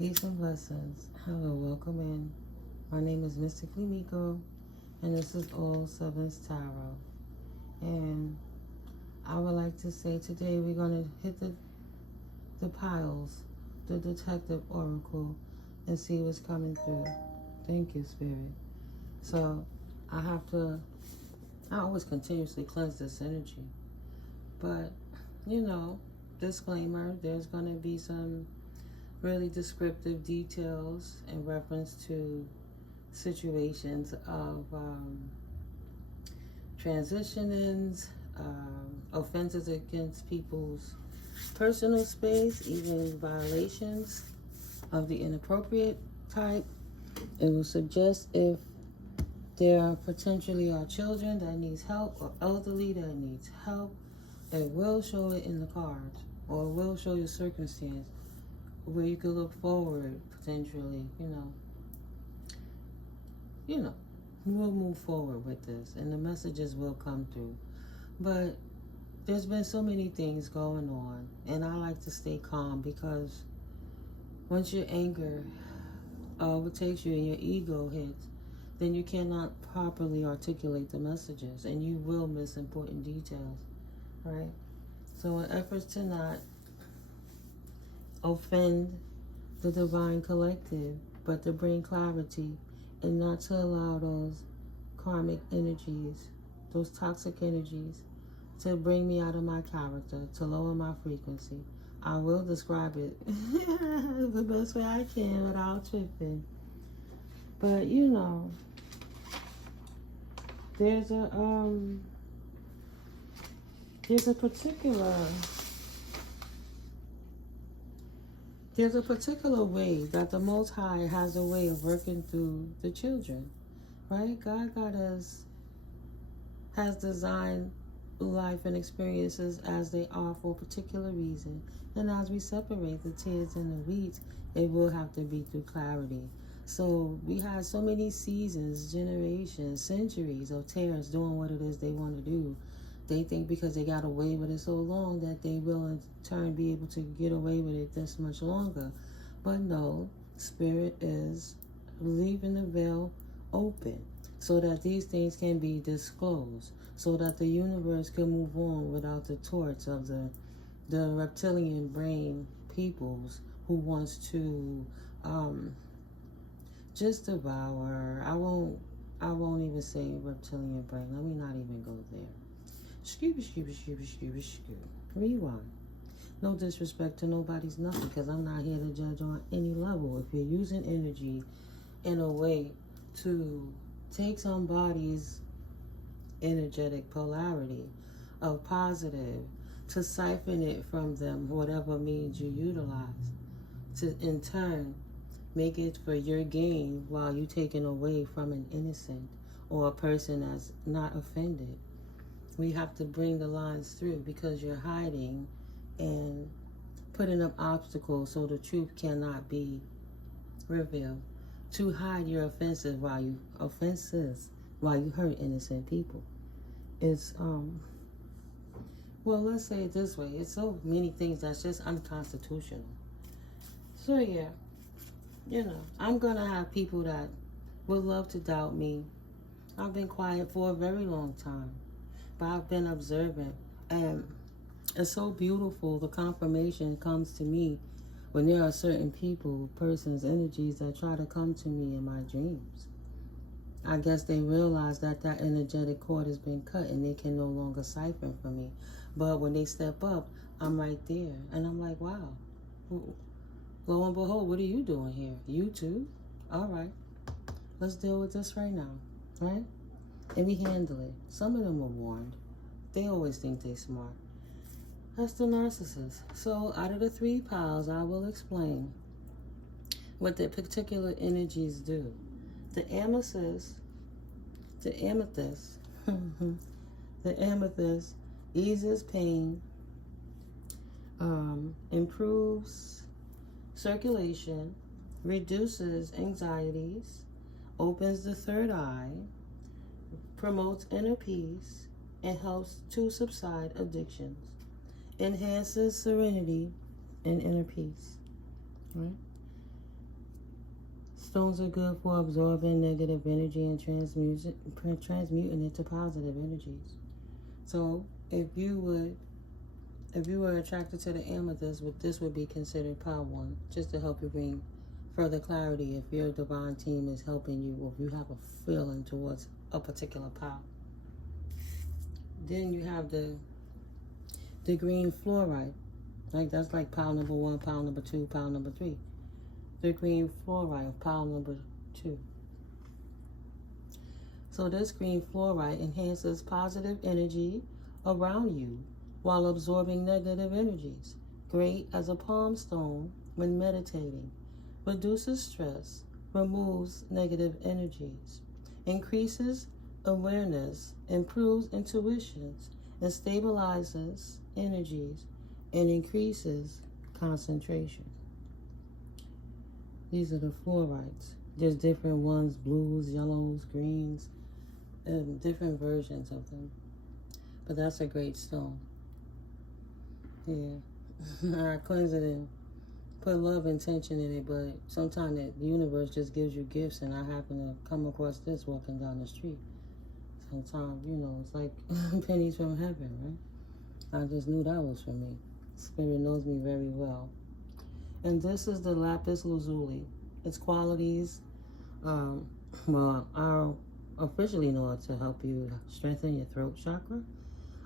Peace and blessings. Hello, welcome in. My name is Mystically Miko, and this is All Sevens Tarot. And I would like to say today we're going to hit the piles, the detective oracle, and see what's coming through. Thank you, Spirit. So I always continuously cleanse this energy. But, you know, disclaimer, there's going to be some really descriptive details in reference to situations of transitionings, offenses against people's personal space, even violations of the inappropriate type. It will suggest if there potentially are children that needs help or elderly that needs help. It will show it in the cards, or it will show you circumstance where you could look forward potentially, we'll move forward with this and the messages will come through. But there's been so many things going on, and I like to stay calm, because once your anger overtakes you and your ego hits, then you cannot properly articulate the messages and you will miss important details, right? So in efforts to not offend the divine collective, but to bring clarity and not to allow those karmic energies, those toxic energies, to bring me out of my character, to lower my frequency. I will describe it the best way I can without tripping. But there's a particular way that the Most High has a way of working through the children, right? God has designed life and experiences as they are for a particular reason. And as we separate the tares and the wheat, it will have to be through clarity. So we had so many seasons, generations, centuries of tares doing what it is they want to do. They think because they got away with it so long that they will in turn be able to get away with it this much longer. But no, Spirit is leaving the veil open so that these things can be disclosed, so that the universe can move on without the torch of the reptilian brain peoples who wants to just devour. I won't even say reptilian brain. Let me not even go there. Rewind. No disrespect to nobody's nothing, because I'm not here to judge on any level. If you're using energy in a way to take somebody's energetic polarity of positive, to siphon it from them, whatever means you utilize, to in turn make it for your gain while you taking away from an innocent or a person that's not offended. We have to bring the lines through, because you're hiding and putting up obstacles so the truth cannot be revealed. To hide your offenses while you hurt innocent people. It's well, let's say it this way. It's so many things that's just unconstitutional. So yeah, I'm gonna have people that would love to doubt me. I've been quiet for a very long time, but I've been observant, and it's so beautiful. The confirmation comes to me when there are certain people, persons, energies that try to come to me in my dreams. I guess they realize that energetic cord has been cut and they can no longer siphon from me. But when they step up, I'm right there, and I'm like, wow. Lo and behold, what are you doing here? You too? All right, let's deal with this right now, right? And we handle it. Some of them are warned. They always think they're smart. That's the narcissist. So out of the 3 piles, I will explain what the particular energies do. The amethyst eases pain, improves circulation, reduces anxieties, opens the third eye, promotes inner peace, and helps to subside addictions, enhances serenity and inner peace. Right? Stones are good for absorbing negative energy and transmuting it to positive energies. So if you were attracted to the amethyst, this would be considered Pile1, just to help you bring further clarity if your divine team is helping you, or if you have a feeling towards a particular pile. Then you have the green fluorite. Like that's like pile number 1, pile number 2, pile number 3. The green fluorite of pile number 2. So this green fluorite enhances positive energy around you while absorbing negative energies. Great as a palm stone when meditating. Reduces stress, removes negative energies, increases awareness, improves intuitions, and stabilizes energies, and increases concentration. These are the fluorites. There's different ones, blues, yellows, greens, and different versions of them. But that's a great stone. Yeah. I cleanse it and put love intention in it, but sometimes the universe just gives you gifts, and I happen to come across this walking down the street. Sometimes, it's like pennies from heaven, right? I just knew that was for me. Spirit knows me very well. And this is the Lapis Lazuli. Its qualities, I officially know it to help you strengthen your throat chakra,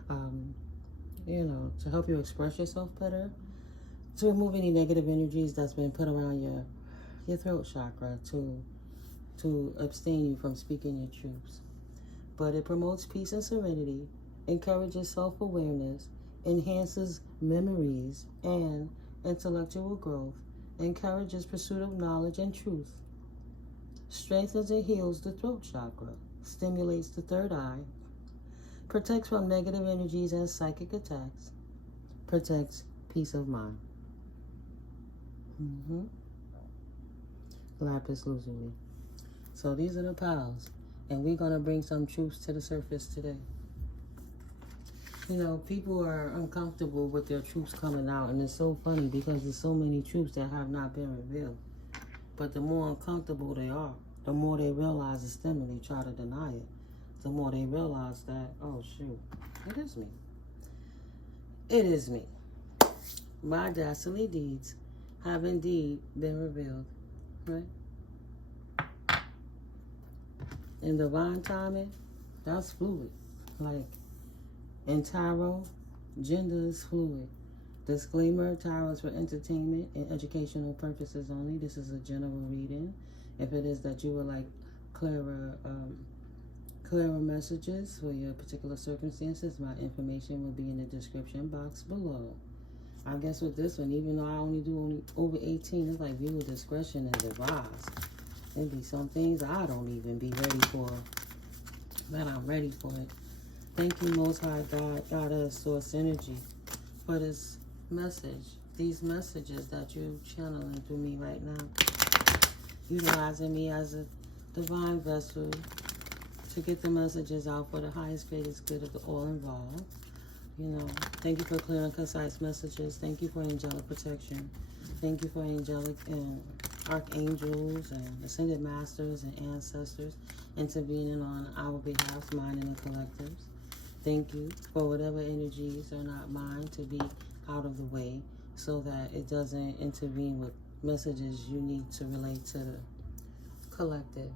to help you express yourself better, to remove any negative energies that's been put around your throat chakra, to abstain you from speaking your truths. But it promotes peace and serenity, encourages self-awareness, enhances memories and intellectual growth, encourages pursuit of knowledge and truth, strengthens and heals the throat chakra, stimulates the third eye, protects from negative energies and psychic attacks, protects peace of mind. Lapis Lazuli. So these are the piles, and we're going to bring some truths to the surface today. People are uncomfortable with their truths coming out, and it's so funny because there's so many truths that have not been revealed. But the more uncomfortable they are, the more they realize it's them and they try to deny it. The more they realize that, oh shoot, it is me. It is me. My dastardly deeds have indeed been revealed, right? In divine timing, that's fluid. Like, in tarot, gender is fluid. Disclaimer, tarot is for entertainment and educational purposes only. This is a general reading. If it is that you would like clearer messages for your particular circumstances, my information will be in the description box below. I guess with this one, even though I only do over 18, it's like viewer discretion is advised. There'd be some things I don't even be ready for, but I'm ready for it. Thank you, Most High God, Goddess, Source Energy, for this message, these messages that you're channeling through me right now. Utilizing me as a divine vessel to get the messages out for the highest, greatest good of the all involved. Thank you for clear and concise messages. Thank you for angelic protection. Thank you for angelic and archangels and ascended masters and ancestors intervening on our behalf, mine and the collectives. Thank you for whatever energies are not mine to be out of the way so that it doesn't intervene with messages you need to relate to the collective.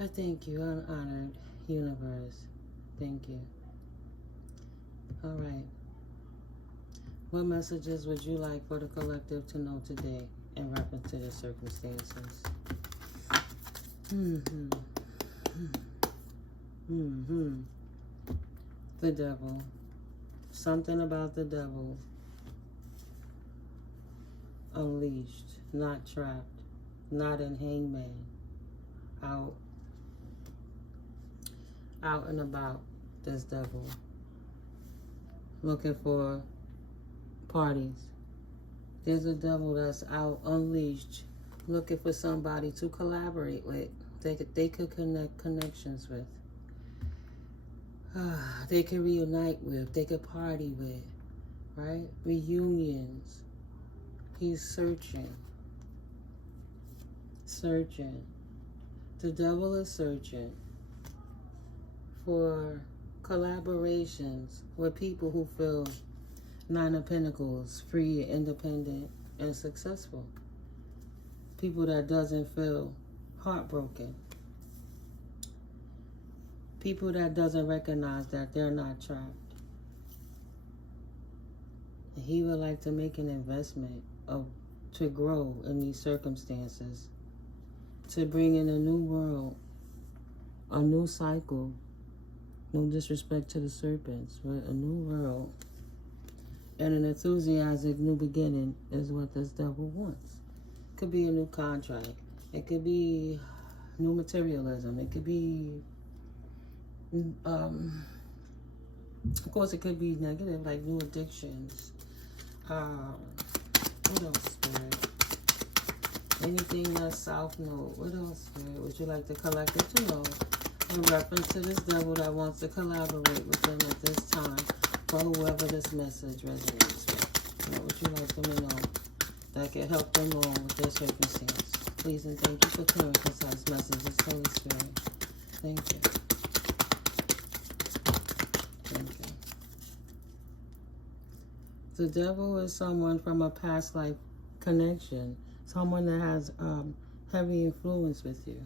I thank you, unhonored universe. Thank you. All right. What messages would you like for the collective to know today in reference to the circumstances? The devil. Something about the devil. Unleashed, not trapped, not in Handmade. Out and about, this devil. Looking for parties. There's a devil that's out unleashed, looking for somebody to collaborate with. They could connect connections with. They could reunite with. They could party with. Right? Reunions. He's searching. searching. The devil is searching for collaborations with people who feel Nine of Pentacles, free, independent, and successful. People that doesn't feel heartbroken. People that doesn't recognize that they're not trapped. He would like to make an investment to grow in these circumstances, to bring in a new world, a new cycle. No disrespect to the serpents, but a new world and an enthusiastic new beginning is what this devil wants. It could be a new contract. It could be new materialism. It could be, of course, it could be negative, like new addictions. What else, Spirit? Anything that's South Node. What else, Spirit, would you like the collective to know in reference to this devil that wants to collaborate with them at this time, for whoever this message resonates with? What would you like them to know that can help them along with their circumstance? Please and thank you for clear and concise messages, Holy Spirit. Thank you. Thank you. The devil is someone from a past life connection, someone that has heavy influence with you.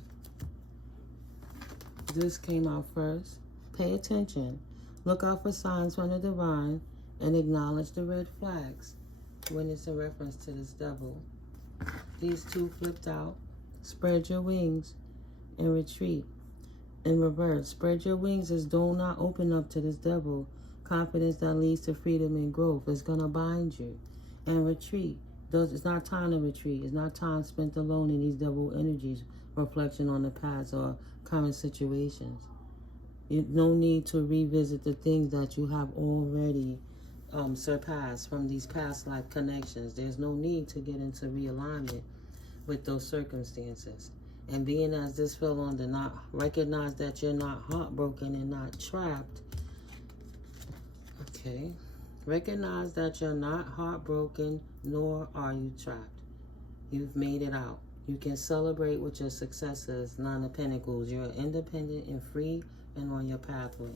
This came out first. Pay attention. Look out for signs from the divine and acknowledge the red flags when it's a reference to this devil. These two flipped out. Spread your wings and retreat. In reverse, spread your wings as do not open up to this devil. Confidence that leads to freedom and growth is going to bind you. And retreat. It's not time to retreat. It's not time spent alone in these devil energies, reflection on the past or current situations. No need to revisit the things that you have already surpassed from these past life connections. There's no need to get into realignment with those circumstances. And being as this fell on to not recognize that you're not heartbroken and not trapped. Okay. Recognize that you're not heartbroken, nor are you trapped. You've made it out. You can celebrate with your successes, Nine of Pentacles. You're independent and free and on your pathway.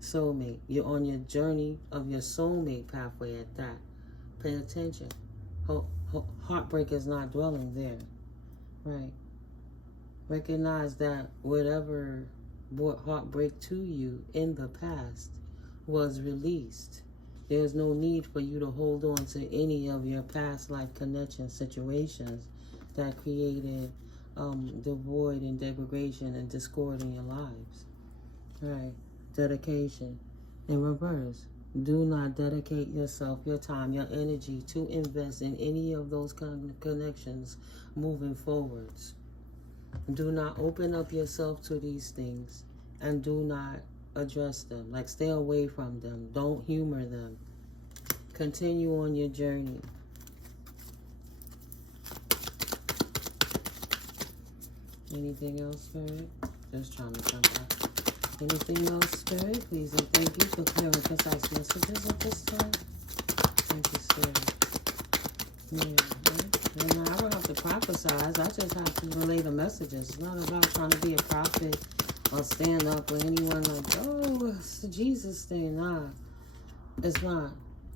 Soulmate. You're on your journey of your soulmate pathway at that. Pay attention. Heartbreak is not dwelling there. Right. Recognize that whatever brought heartbreak to you in the past was released. There's no need for you to hold on to any of your past life connection situations that created the void and degradation and discord in your lives. Right. Dedication. In reverse. Do not dedicate yourself, your time, your energy to invest in any of those connections moving forwards. Do not open up yourself to these things and do not address them. Like, stay away from them. Don't humor them. Continue on your journey. Anything else, Spirit? Just trying to come back. Anything else, Spirit? Please and thank you for clear and concise messages at this time. Thank you, Spirit. Yeah, and I don't have to prophesize. I just have to relay the messages. It's not about trying to be a prophet or stand up with anyone like, oh, it's the Jesus thing. Nah, it's not.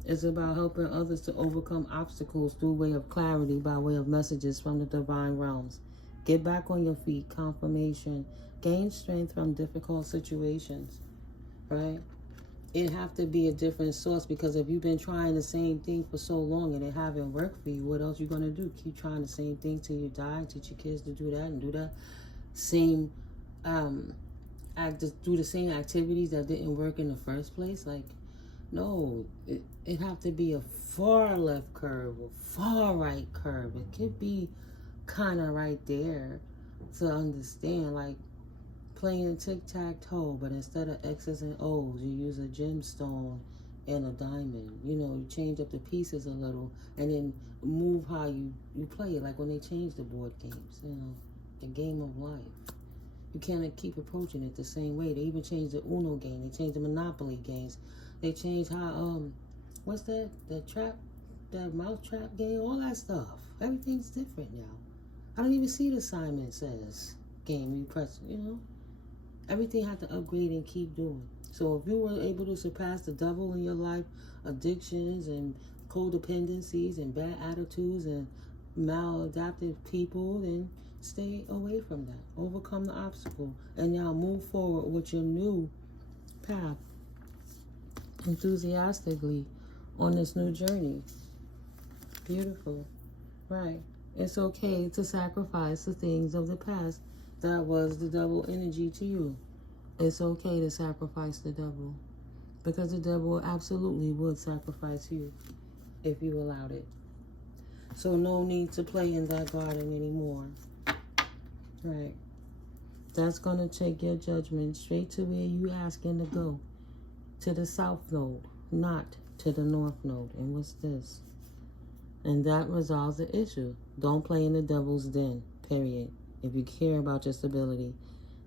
It's about helping others to overcome obstacles through way of clarity by way of messages from the divine realms. Get back on your feet, confirmation, gain strength from difficult situations, right? It have to be a different source, because if you've been trying the same thing for so long and it haven't worked for you, what else you going to do? Keep trying the same thing till you die, teach your kids to do that and do that same do the same activities that didn't work in the first place? Like, no, it have to be a far left curve or far right curve. It could be kind of right there to understand, like playing tic-tac-toe, but instead of X's and O's, you use a gemstone and a diamond. You know, you change up the pieces a little and then move how you play it, like when they change the board games, you know, the game of life. You can't keep approaching it the same way. They even changed the Uno game. They changed the Monopoly games. They changed how, what's that? That mousetrap game, all that stuff. Everything's different now. I don't even see the assignment says game. You press, you know. Everything had to upgrade and keep doing. So if you were able to surpass the devil in your life, addictions and codependencies and bad attitudes and maladaptive people, then stay away from that. Overcome the obstacle and now move forward with your new path enthusiastically on this new journey. Beautiful. Right. It's okay to sacrifice the things of the past that was the devil energy to you. It's okay to sacrifice the devil, because the devil absolutely would sacrifice you if you allowed it. So no need to play in that garden anymore. Right. That's going to take your judgment straight to where you asking to go. To the south node, not to the north node. And what's this? And that resolves the issue. Don't play in the devil's den, period. If you care about your stability,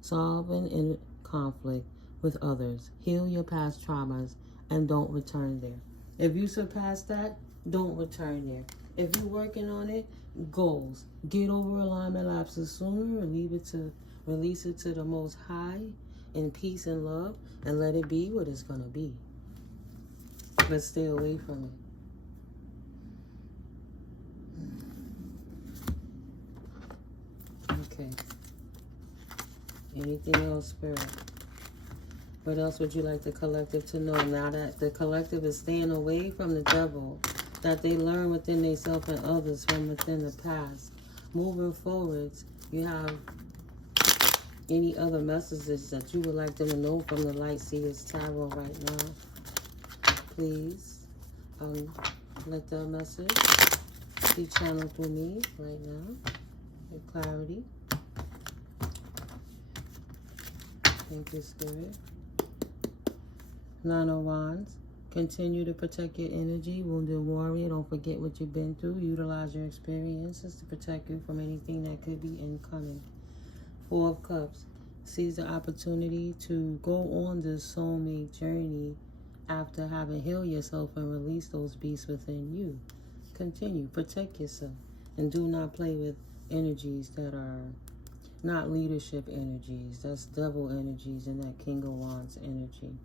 solve an conflict with others. Heal your past traumas and don't return there. If you surpass that, don't return there. If you're working on it, goals. Get over alignment lapses sooner and release it to the Most High in peace and love and let it be what it's going to be. But stay away from it. Okay. Anything else, Spirit? What else would you like the collective to know? Now that the collective is staying away from the devil, that they learn within themselves and others from within the past. Moving forwards, you have any other messages that you would like them to know from the Light Seers Tarot right now? Please, let the message be channeled through me right now. With clarity. Thank you, Spirit. Nine of Wands. Continue to protect your energy. Wounded warrior, don't forget what you've been through. Utilize your experiences to protect you from anything that could be incoming. Four of Cups. Seize the opportunity to go on this soulmate journey after having healed yourself and released those beasts within you. Continue. Protect yourself. And do not play with energies that are not leadership energies. That's devil energies and that King of Wands energy.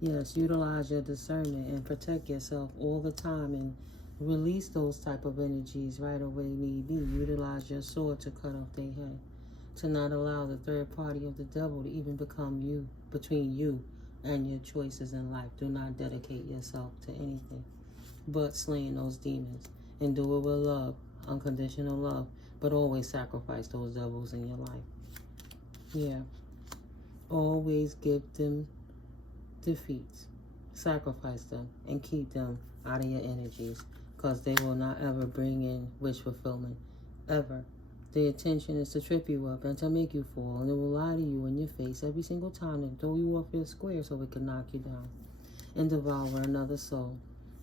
Yes, utilize your discernment and protect yourself all the time and release those type of energies right away need be. Utilize your sword to cut off their head. To not allow the third party of the devil to even become you, between you and your choices in life. Do not dedicate yourself to anything but slaying those demons. And do it with love, unconditional love. But always sacrifice those devils in your life. Yeah. Always give them defeats. Sacrifice them and keep them out of your energies, because they will not ever bring in wish fulfillment. Ever. Their intention is to trip you up and to make you fall. And they will lie to you in your face every single time and throw you off your square so it can knock you down. And devour another soul.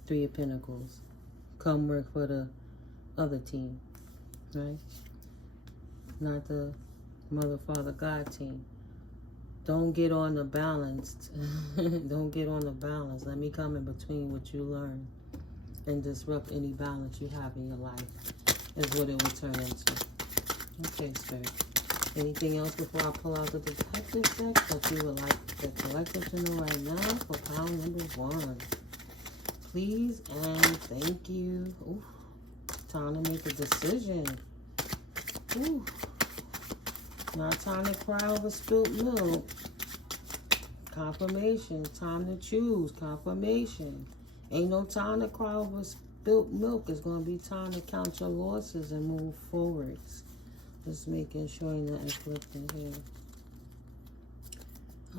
Three of Pentacles. Come work for the other team. Right? Not the Mother, Father, God team. Don't get on the balanced. Don't get on the balance. Let me come in between what you learn and disrupt any balance you have in your life is what it will turn into. Okay, Spirit. Anything else before I pull out the detective deck that you would like the collective to know right now for pile number 1? Please and thank you. Ooh. Time to make a decision. Ooh. Not time to cry over spilt milk. Confirmation. Time to choose. Confirmation. Ain't no time to cry over spilt milk. It's going to be time to count your losses and move forwards. Just making sure you're not afflicting here.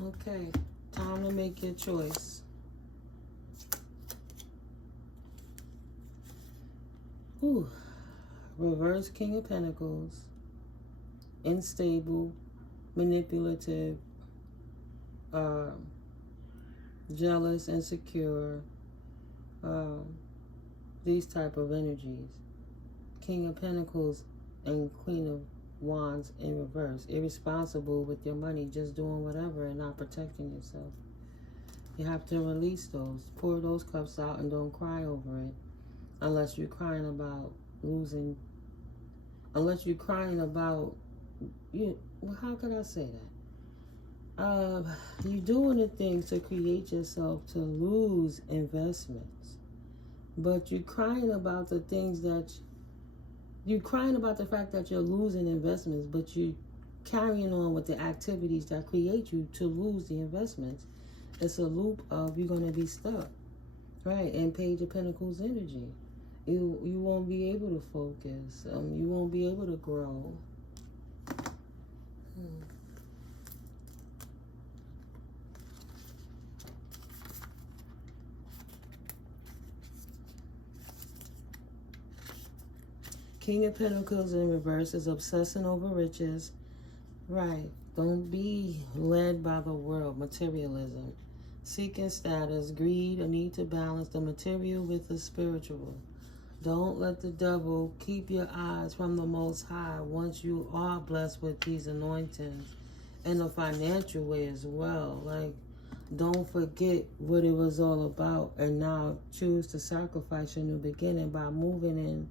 Okay. Time to make your choice. Ooh. Reverse King of Pentacles. Unstable, manipulative, jealous, insecure, these type of energies. King of Pentacles and Queen of Wands in reverse. Irresponsible with your money, just doing whatever and not protecting yourself. You have to release those. Pour those cups out and don't cry over it. Unless you're crying about losing unless you're crying about, well, how could I say that? You're doing the things to create yourself to lose investments. But you're crying about the things that, you're crying about the fact that you're losing investments, but you're carrying on with the activities that create you to lose the investments. It's a loop of you're going to be stuck, right? And Page of Pentacles energy. You won't be able to focus. You won't be able to grow. King of Pentacles in reverse is obsessing over riches. Right. Don't be led by the world. Materialism. Seeking status, greed, a need to balance the material with the spiritual. Don't let the devil keep your eyes from the Most High once you are blessed with these anointings in a financial way as well. Like, don't forget what it was all about and now choose to sacrifice your new beginning by moving in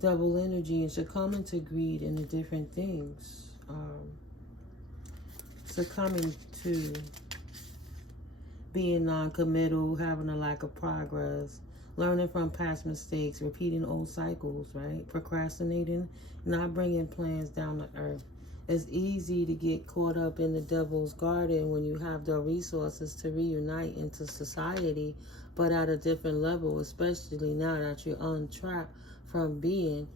double energy and succumbing to greed and the different things. Succumbing to being non-committal, having a lack of progress, learning from past mistakes, repeating old cycles, right? Procrastinating, not bringing plans down to earth. It's easy to get caught up in the devil's garden when you have the resources to reunite into society, but at a different level, especially now that you're untrapped from being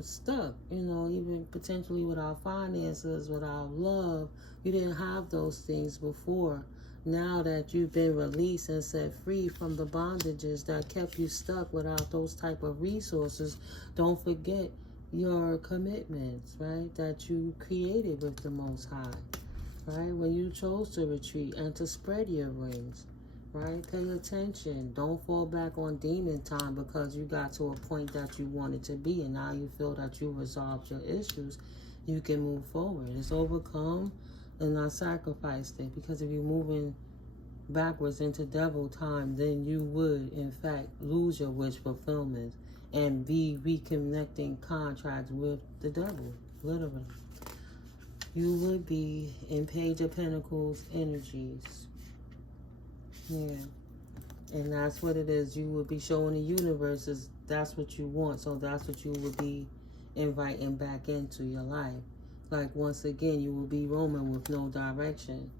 stuck, even potentially with our finances, with our love. You didn't have those things before. Now that you've been released and set free from the bondages that kept you stuck without those type of resources, don't forget your commitments, right, that you created with the Most High, right, when you chose to retreat and to spread your wings, right? Pay attention. Don't fall back on demon time because you got to a point that you wanted to be and now you feel that you resolved your issues. You can move forward. It's overcome and not sacrificed it, because if you're moving backwards into devil time, then you would, in fact, lose your wish fulfillment and be reconnecting contracts with the devil, literally. You would be in Page of Pentacles energies. Yeah. And that's what it is. You would be showing the universe is that's what you want. So that's what you would be inviting back into your life. Like, once again, you will be roaming with no direction.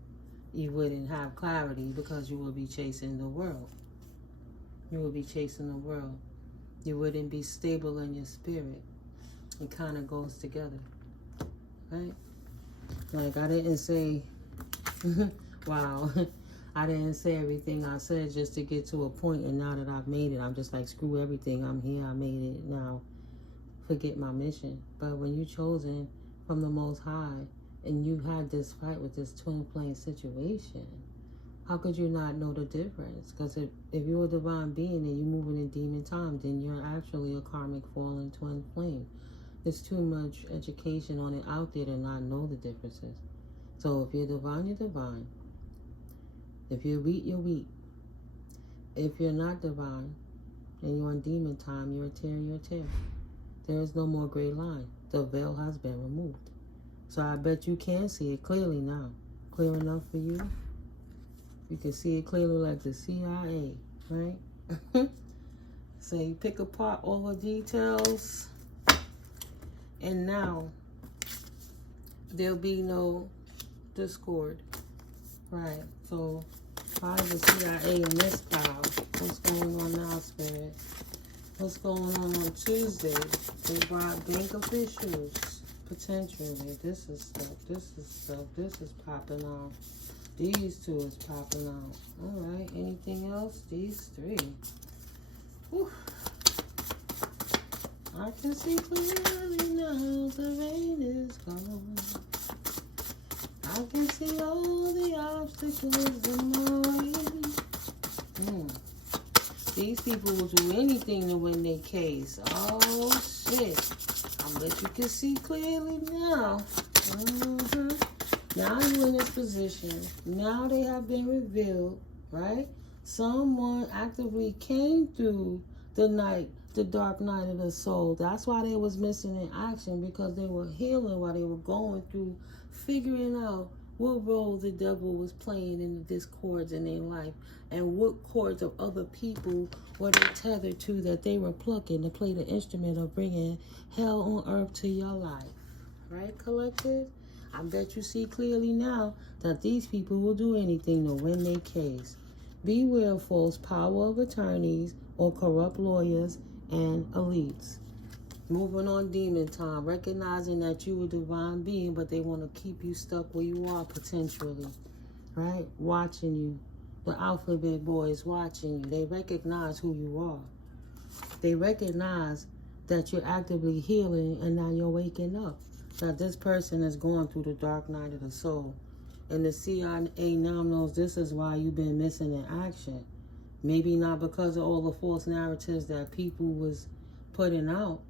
You wouldn't have clarity because you will be chasing the world. You will be chasing the world. You wouldn't be stable in your spirit. It kind of goes together, right? Like, I didn't say, wow, I didn't say everything I said just to get to a point, and now that I've made it, I'm just like, screw everything. I'm here, I made it, now forget my mission. But when you're chosen from the Most High, and you had this fight with this twin flame situation, how could you not know the difference? Because if you're a divine being and you're moving in demon time, then you're actually a karmic fallen twin flame. There's too much education on it out there to not know the differences. So if you're divine, you're divine. If you're wheat, you're wheat. If you're not divine and you're in demon time, you're a tear, you're a tear. There is no more gray line. The veil has been removed. So I bet you can see it clearly now. Clear enough for you? You can see it clearly like the CIA, right? So you pick apart all the details. And now, there'll be no discord. Right. So, why the CIA in this pile? What's going on now, Spirit? What's going on Tuesday? They brought bank officials. Potentially. This is popping off. These two is popping out. Alright, anything else? These three. Whew. I can see clearly now the rain is gone. I can see all the obstacles in my way. These people will do anything to win their case. Oh, shit. I bet you can see clearly now. Now you're in this position. Now they have been revealed, right? Someone actively came through the night the dark night of the soul. That's why they was missing in action, because they were healing while they were going through figuring out what role the devil was playing in the discords in their life, and what cords of other people were they tethered to that they were plucking to play the instrument of bringing hell on earth to your life. Right, collective? I bet you see clearly now that these people will do anything to win their case. Beware of false power of attorneys or corrupt lawyers and elites. Moving on, demon time. Recognizing that you a divine being, but they want to keep you stuck where you are potentially. Right? Watching you. The alphabet boys watching you. They recognize who you are. They recognize that you're actively healing and now you're waking up. That this person is going through the dark night of the soul. And the CIA now knows this is why you've been missing in action. Maybe not because of all the false narratives that people was putting out,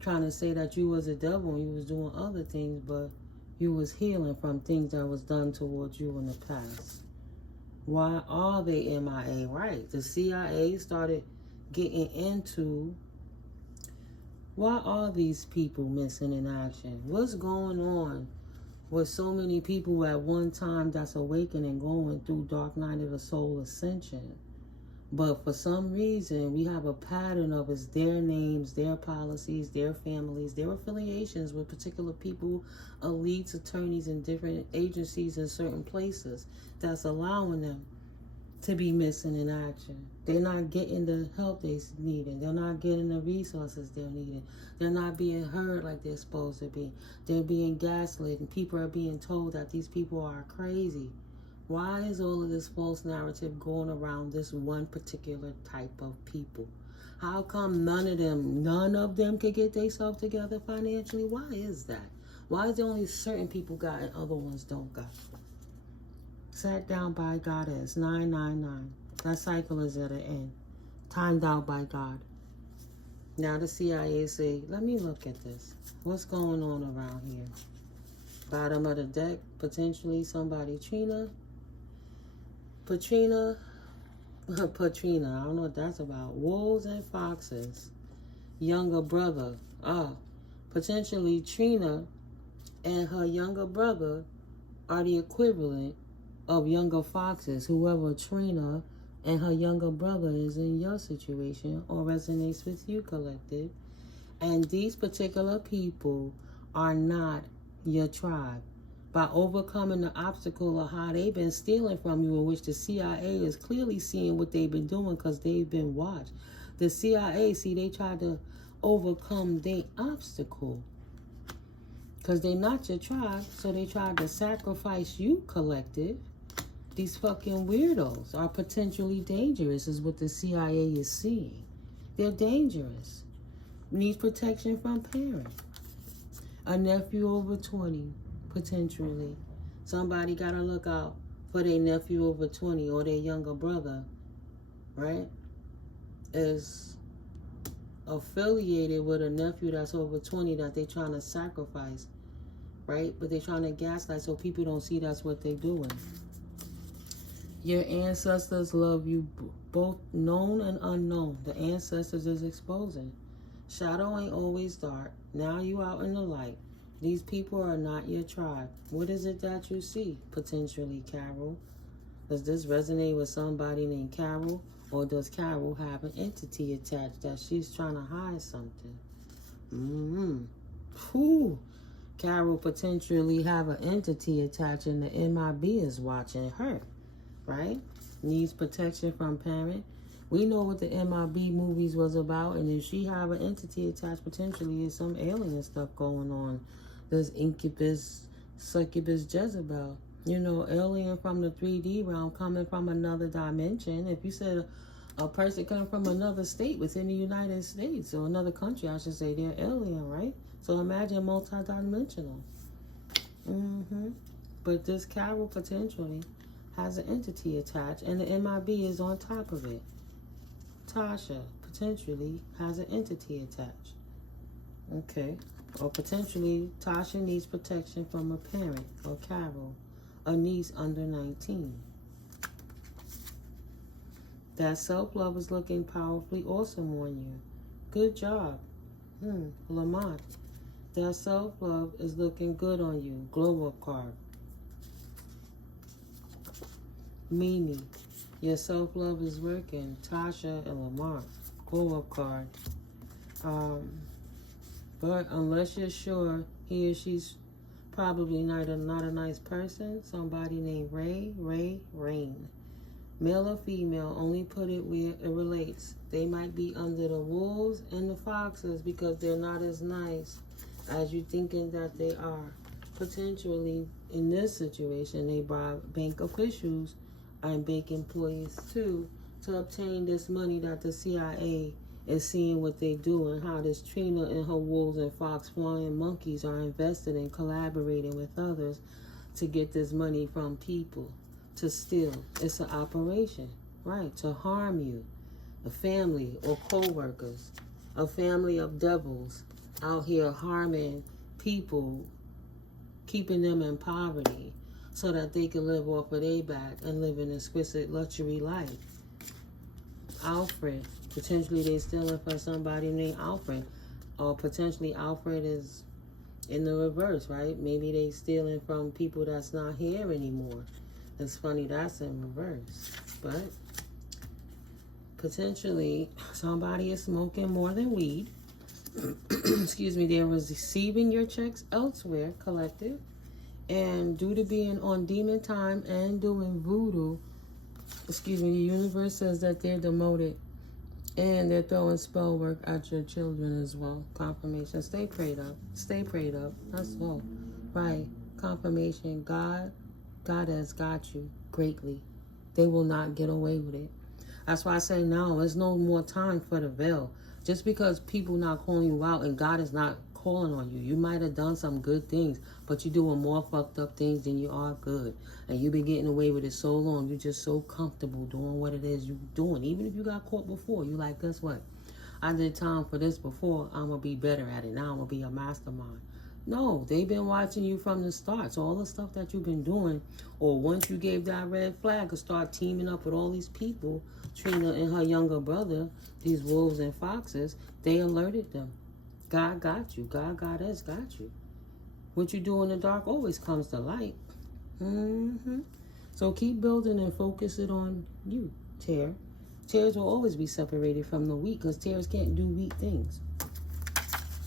trying to say that you was a devil and you was doing other things, but you was healing from things that was done towards you in the past. Why are they MIA? Right. The CIA started getting into, why are these people missing in action? What's going on with so many people at one time that's awakening, going through dark night of the soul ascension? But for some reason, we have a pattern of it's their names, their policies, their families, their affiliations with particular people, elites, attorneys in different agencies in certain places that's allowing them to be missing in action. They're not getting the help they needing. They're not getting the resources they're needing. They're not being heard like they're supposed to be. They're being gaslit, and people are being told that these people are crazy. Why is all of this false narrative going around this one particular type of people? How come none of them could get themselves together financially? Why is that? Why is there only certain people got and other ones don't got? Sat down by Goddess, 999. That cycle is at an end. Timed out by God. Now the CIA say, let me look at this. What's going on around here? Bottom of the deck, potentially somebody, Patrina, I don't know what that's about. Wolves and foxes. Younger brother. Potentially Trina and her younger brother are the equivalent of younger foxes. Whoever Trina and her younger brother is in your situation or resonates with you, collective. And these particular people are not your tribe. By overcoming the obstacle of how they've been stealing from you, in which the CIA is clearly seeing what they've been doing because they've been watched. The CIA, see, they tried to overcome their obstacle because they're not your tribe, so they tried to sacrifice you, collective. These fucking weirdos are potentially dangerous, is what the CIA is seeing. They're dangerous. Needs protection from parent. A nephew over 20. Potentially. Somebody got to look out for their nephew over 20 or their younger brother, right? Is affiliated with a nephew that's over 20 that they trying to sacrifice, right? But they trying to gaslight so people don't see that's what they doing. Your ancestors love you, both known and unknown. The ancestors is exposing. Shadow ain't always dark. Now you out in the light. These people are not your tribe. What is it that you see? Potentially, Carol. Does this resonate with somebody named Carol? Or does Carol have an entity attached that she's trying to hide something? Carol potentially have an entity attached and the MIB is watching her, right? Needs protection from parent. We know what the MIB movies was about, and if she have an entity attached, potentially is some alien stuff going on. This incubus, succubus, Jezebel. You know, alien from the 3D realm coming from another dimension. If you said a person coming from another state within the United States, or another country, I should say, they're alien, right? So imagine multi-dimensional. But this Carol potentially has an entity attached, and the MIB is on top of it. Tasha potentially has an entity attached. Okay. Or potentially, Tasha needs protection from a parent, or Carol, a niece under 19. That self-love is looking powerfully awesome on you. Good job. Lamont. That self-love is looking good on you. Glow up card. Mimi. Your self-love is working. Tasha and Lamont. Glow up card. But unless you're sure he or she's probably not a nice person, somebody named Rain. Male or female, only put it where it relates. They might be under the wolves and the foxes because they're not as nice as you thinking that they are. Potentially, in this situation, they bribe bank officials and bank employees too to obtain this money that the CIA is seeing what they do and how this Trina and her wolves and fox flying monkeys are invested in collaborating with others to get this money from people. To steal. It's an operation, right? To harm you, a family or co-workers, a family of devils out here harming people, keeping them in poverty so that they can live off of their back and live an exquisite luxury life. Alfred, potentially they stealing from somebody named Alfred, or potentially Alfred is in the reverse, right? Maybe they stealing from people that's not here anymore. It's funny that's in reverse, but potentially somebody is smoking more than weed. Excuse me, they're receiving your checks elsewhere, collective, and due to being on demon time and doing voodoo, excuse me, the universe says that they're demoted and they're throwing spell work at your children as well. Confirmation. Stay prayed up. Stay prayed up. That's all. Right. Confirmation. God has got you greatly. They will not get away with it. That's why I say no, there's no more time for the veil. Just because people not calling you out and God is not calling on you. You might have done some good things, but you're doing more fucked up things than you are good. And you've been getting away with it so long. You're just so comfortable doing what it is you're doing. Even if you got caught before, you like, guess what? I did time for this before. I'm going to be better at it. Now I'm going to be a mastermind. No, they've been watching you from the start. So all the stuff that you've been doing, or once you gave that red flag to start teaming up with all these people, Trina and her younger brother, these wolves and foxes, they alerted them. God got you. God got us, got you. What you do in the dark always comes to light. So keep building and focus it on you, Tear. Tears will always be separated from the weak because tears can't do weak things.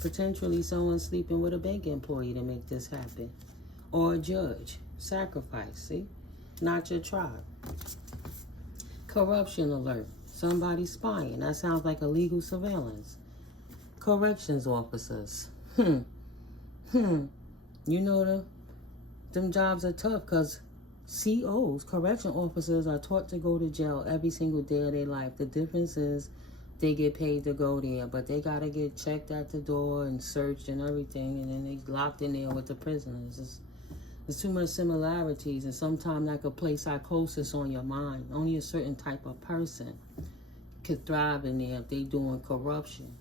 Potentially someone sleeping with a bank employee to make this happen. Or a judge. Sacrifice, see? Not your tribe. Corruption alert. Somebody spying. That sounds like illegal surveillance. Corrections officers. You know them jobs are tough because COs, correction officers, are taught to go to jail every single day of their life. The difference is they get paid to go there, but they got to get checked at the door and searched and everything, and then they locked in there with the prisoners. There's too much similarities, and sometimes that could play psychosis on your mind. Only a certain type of person could thrive in there if they doing corruption.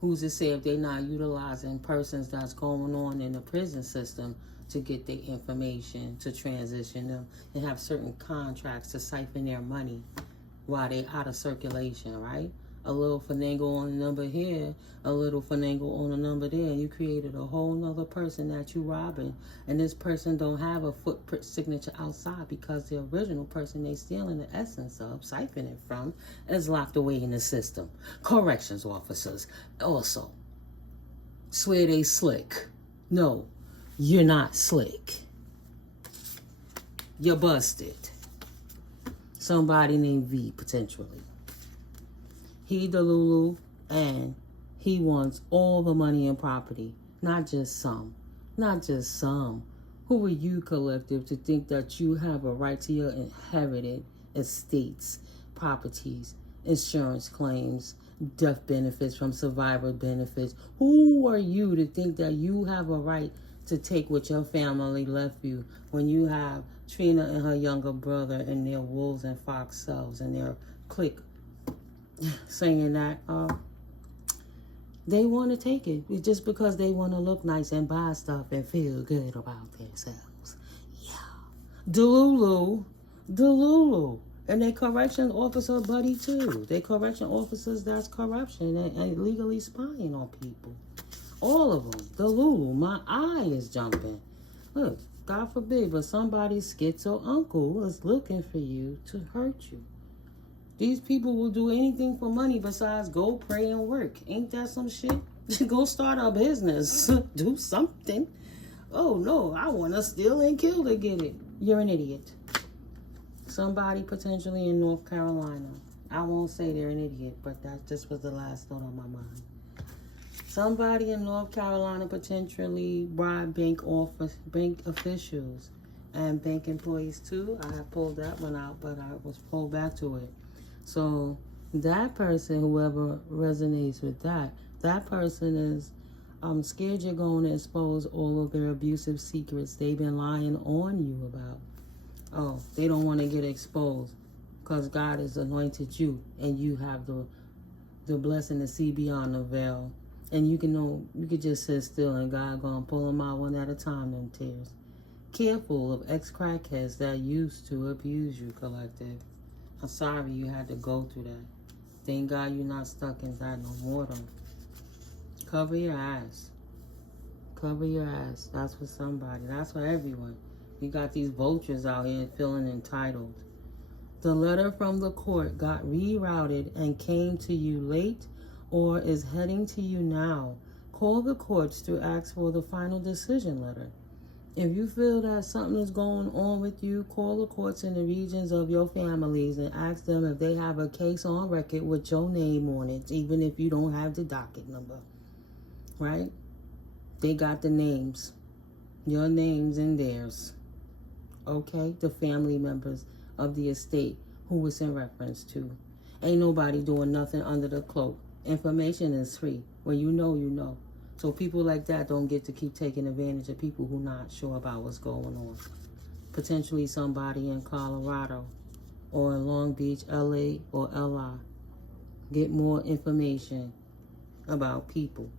Who's to say if they're not utilizing persons that's going on in the prison system to get their information, to transition them, and have certain contracts to siphon their money while they're out of circulation, right? A little finagle on a number here, a little finagle on a number there, and you created a whole nother person that you robbing. And this person don't have a footprint signature outside because the original person they stealing the essence of, siphoning from, is locked away in the system. Corrections officers also swear they slick. No, you're not slick. You're busted. Somebody named V, potentially. He Delulu, and he wants all the money and property, not just some. Not just some. Who are you, collective, to think that you have a right to your inherited estates, properties, insurance claims, death benefits from survivor benefits? Who are you to think that you have a right to take what your family left you when you have Trina and her younger brother and their wolves and fox selves and their clique saying that they want to take it just because they want to look nice and buy stuff and feel good about themselves. Yeah. Delulu, And they correction officer buddy too. They correction officers, that's corruption and legally spying on people. All of them. The Lulu, my eye is jumping. Look, God forbid, but somebody's schizo uncle is looking for you to hurt you. These people will do anything for money besides go pray and work. Ain't that some shit? Go start a business. Do something. Oh no, I want to steal and kill to get it. You're an idiot. Somebody potentially in North Carolina. I won't say they're an idiot, but that just was the last thought on my mind. Somebody in North Carolina potentially bribed bank officials and bank employees too. I have pulled that one out, but I was pulled back to it. So that person, whoever resonates with that person is scared you're going to expose all of their abusive secrets they've been lying on you about. Oh, they don't want to get exposed because God has anointed you and you have the blessing to see beyond the veil. And you could just sit still and God gonna pull them out one at a time, them tears. Careful of ex-crackheads that used to abuse you, collective. I'm sorry you had to go through that. Thank God you're not stuck in that no more though. Cover your ass. Cover your ass. That's for somebody. That's for everyone. You got these vultures out here feeling entitled. The letter from the court got rerouted and came to you late or is heading to you now. Call the courts to ask for the final decision letter. If you feel that something is going on with you, call the courts in the regions of your families and ask them if they have a case on record with your name on it, even if you don't have the docket number. Right? They got the names. Your names and theirs. Okay? The family members of the estate who it's in reference to. Ain't nobody doing nothing under the cloak. Information is free. When you know, you know. So people like that don't get to keep taking advantage of people who not sure about what's going on. Potentially somebody in Colorado or in Long Beach, LA or LI. Get more information about people.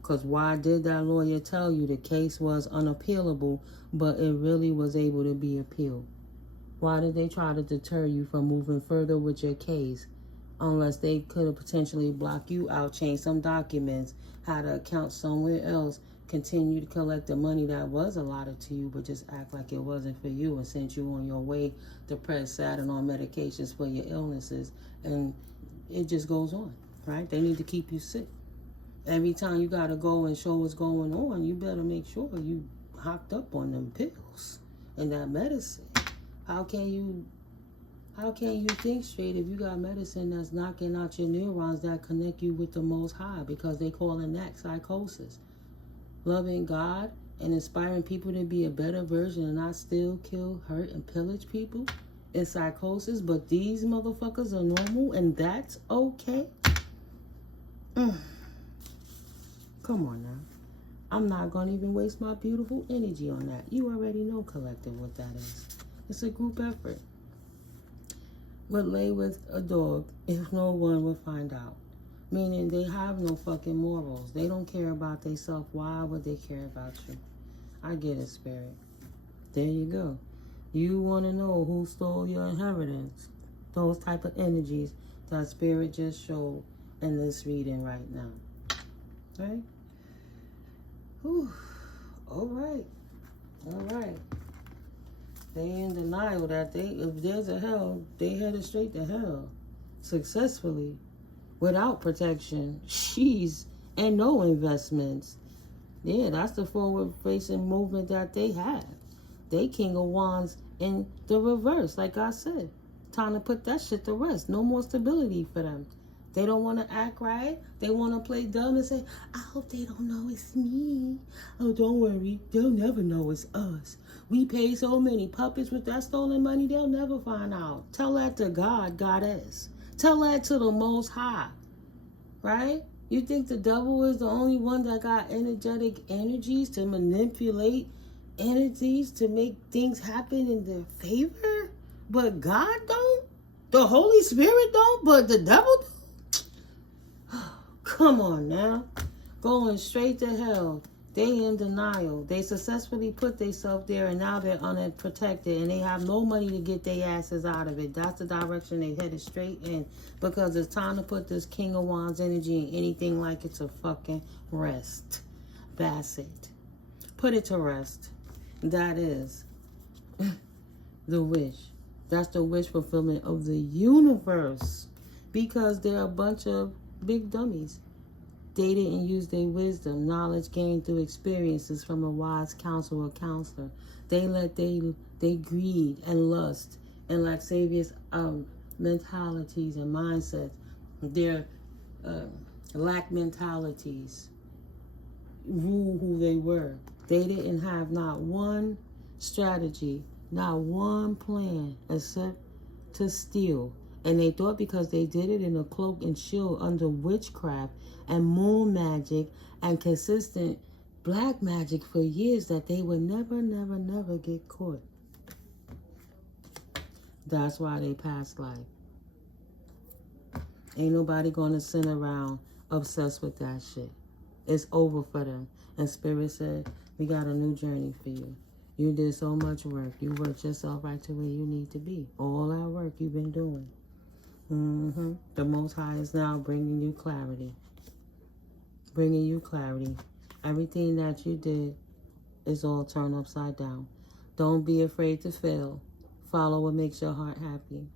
Because why did that lawyer tell you the case was unappealable, but it really was able to be appealed? Why did they try to deter you from moving further with your case? Unless they could have potentially blocked you out, changed some documents, had an account somewhere else, continue to collect the money that was allotted to you, but just act like it wasn't for you and sent you on your way depressed, sad, and on medications for your illnesses. And it just goes on, right? They need to keep you sick. Every time you got to go and show what's going on, you better make sure you hopped up on them pills and that medicine. How can you think straight if you got medicine that's knocking out your neurons that connect you with the Most High? Because they calling that psychosis. Loving God and inspiring people to be a better version and not still kill, hurt, and pillage people is psychosis, but these motherfuckers are normal and that's okay? Come on now. I'm not going to even waste my beautiful energy on that. You already know, collective, what that is. It's a group effort. Would lay with a dog if no one would find out. Meaning they have no fucking morals. They don't care about themselves. Why would they care about you? I get it, Spirit. There you go. You want to know who stole your inheritance. Those type of energies that Spirit just showed in this reading right now. Right? Whew. All right. All right. They in denial that if there's a hell, they headed straight to hell. Successfully. Without protection. And no investments. Yeah, that's the forward-facing movement that they have. They King of Wands in the reverse, like I said. Time to put that shit to rest. No more stability for them. They don't want to act right. They want to play dumb and say, I hope they don't know it's me. Oh, don't worry. They'll never know it's us. We paid so many puppets with that stolen money, they'll never find out. Tell that to God, Goddess. Tell that to the Most High. Right? You think the devil is the only one that got energetic energies to manipulate entities to make things happen in their favor? But God don't? The Holy Spirit don't? But the devil don't? Come on now. Going straight to hell. They in denial. They successfully put themselves there, and now they're unprotected, and they have no money to get their asses out of it. That's the direction they headed straight in, because it's time to put this King of Wands energy in anything like it's a fucking rest. That's it. Put it to rest. That is the wish. That's the wish fulfillment of the universe, because they're a bunch of big dummies. They didn't use their wisdom, knowledge gained through experiences from a wise counsel or counselor. They let they greed and lust and lascivious mentalities and mindsets, their lack mentalities, rule who they were. They didn't have not one strategy, not one plan, except to steal. And they thought because they did it in a cloak and shield under witchcraft and moon magic and consistent black magic for years that they would never, never, never get caught. That's why they passed life. Ain't nobody gonna sit around obsessed with that shit. It's over for them. And Spirit said, we got a new journey for you. You did so much work. You worked yourself right to where you need to be. All that work you've been doing. The Most High is now bringing you clarity. Bringing you clarity. Everything that you did is all turned upside down. Don't be afraid to fail. Follow what makes your heart happy.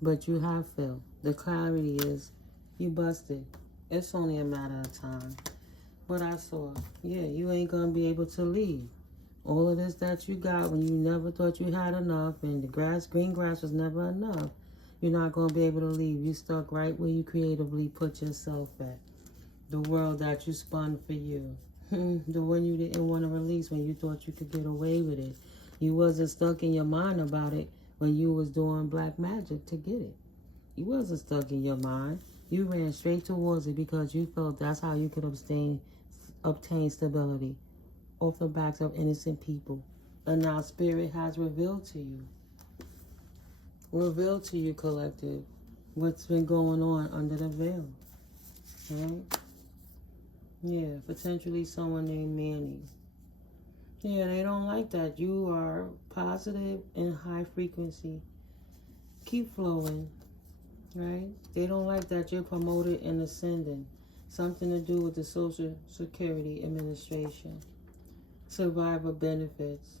But you have failed. The clarity is you busted. It's only a matter of time. But I saw, yeah, you ain't going to be able to leave. All of this that you got when you never thought you had enough and the green grass was never enough, you're not going to be able to leave. You stuck right where you creatively put yourself at. The world that you spun for you. The one you didn't want to release when you thought you could get away with it. You wasn't stuck in your mind about it when you was doing black magic to get it. You wasn't stuck in your mind. You ran straight towards it because you felt that's how you could obtain stability off the backs of innocent people. And now Spirit has revealed to you. Revealed to you, collective, what's been going on under the veil. Right? Yeah, potentially someone named Manny. Yeah, they don't like that. You are positive and high frequency. Keep flowing. Right? They don't like that you're promoted and ascending. Something to do with the Social Security Administration. Survivor benefits.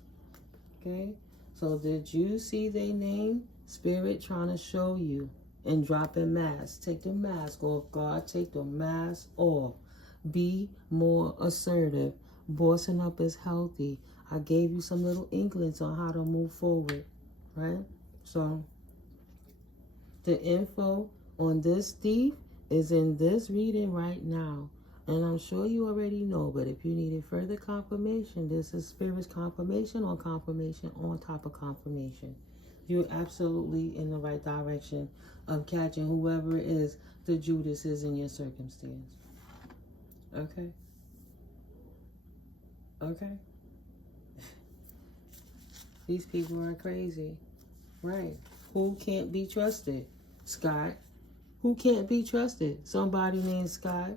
Okay? So did you see their name? Spirit trying to show you and dropping masks. Take the mask off, God. Take the mask off. Be more assertive. Bossing up is healthy. I gave you some little inklings on how to move forward. Right? So the info on this thief is in this reading right now. And I'm sure you already know, but if you needed further confirmation, this is Spirit's confirmation on top of confirmation. You're absolutely in the right direction of catching whoever it is the Judas is in your circumstance. Okay? Okay? These people are crazy. Right. Who can't be trusted? Scott. Who can't be trusted? Somebody named Scott.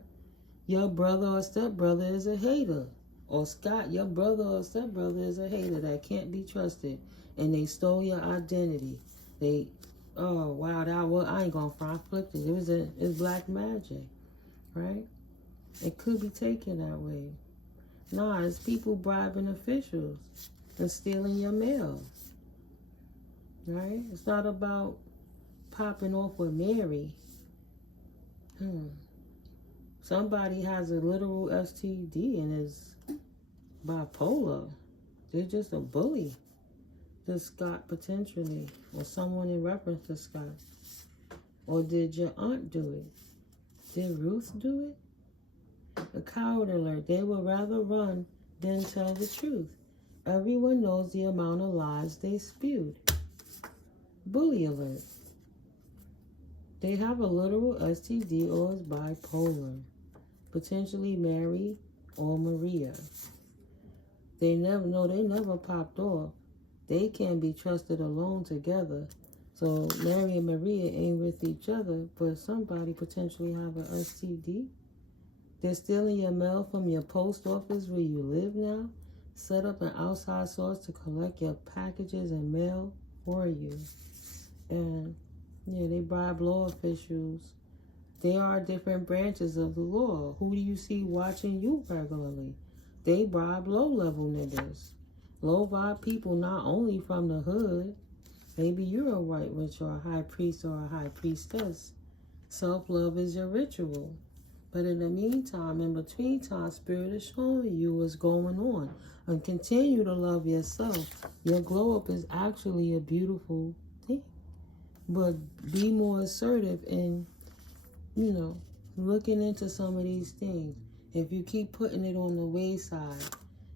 Your brother or stepbrother is a hater. Or Scott, your brother or stepbrother is a hater that can't be trusted. And they stole your identity. They, oh, wow, I ain't gonna front flip it. It's black magic, right? It could be taken that way. Nah, it's people bribing officials and stealing your mail, right? It's not about popping off with Mary. Somebody has a literal STD and is bipolar. They're just a bully. To Scott potentially, or someone in reference to Scott. Or did your aunt do it? Did Ruth do it? A coward alert. They would rather run than tell the truth. Everyone knows the amount of lies they spewed. Bully alert. They have a literal STD or is bipolar. Potentially Mary or Maria. They never popped off. They can't be trusted alone together. So Mary and Maria ain't with each other, but somebody potentially have an STD. They're stealing your mail from your post office where you live now. Set up an outside source to collect your packages and mail for you. And yeah, they bribe law officials. They are different branches of the law. Who do you see watching you regularly? They bribe low-level niggas. Low-vibe people, not only from the hood. Maybe you're a white witch or a high priest or a high priestess. Self-love is your ritual. But in the meantime, in between time, Spirit is showing you what's going on. And continue to love yourself. Your glow-up is actually a beautiful thing. But be more assertive in, you know, looking into some of these things. If you keep putting it on the wayside,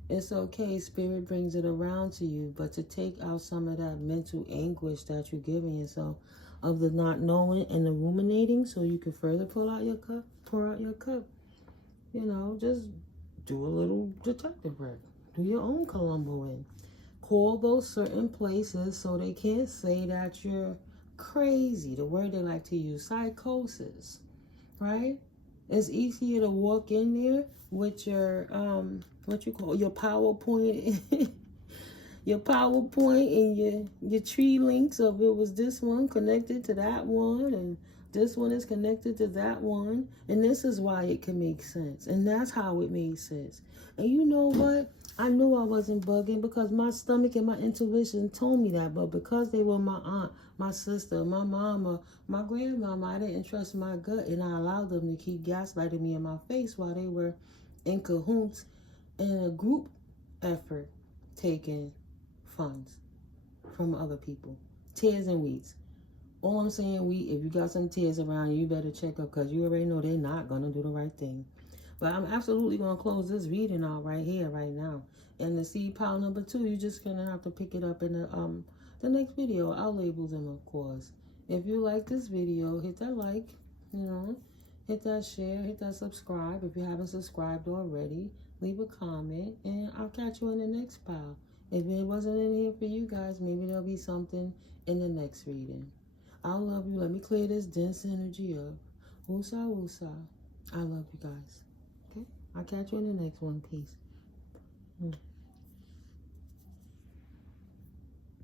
it's okay. Spirit brings it around to you. But to take out some of that mental anguish that you're giving yourself of the not knowing and the ruminating so you can further pour out your cup. You know, just do a little detective work. Do your own Columboing. Call those certain places so they can't say that you're crazy. The word they like to use, psychosis, right? It's easier to walk in there with your your PowerPoint your PowerPoint and your tree links of it was this one connected to that one and this one is connected to that one, and this is why it can make sense, and that's how it made sense. And you know what? I knew I wasn't bugging because my stomach and my intuition told me that, but because they were my aunt, my sister, my mama, my grandmama, I didn't trust my gut, and I allowed them to keep gaslighting me in my face while they were in cahoots in a group effort taking funds from other people. Tears and weeds. All I'm saying, if you got some tears around you, better check up because you already know they're not going to do the right thing. But I'm absolutely going to close this reading out right here, right now. And the seed pile number 2, you're just going to have to pick it up in the next video. I'll label them, of course. If you like this video, hit that like, you know, hit that share, hit that subscribe. If you haven't subscribed already, leave a comment, and I'll catch you in the next pile. If it wasn't in here for you guys, maybe there'll be something in the next reading. I love you. Let me clear this dense energy up. Woosah, woosah. I love you guys. Okay? I'll catch you in the next one. Peace.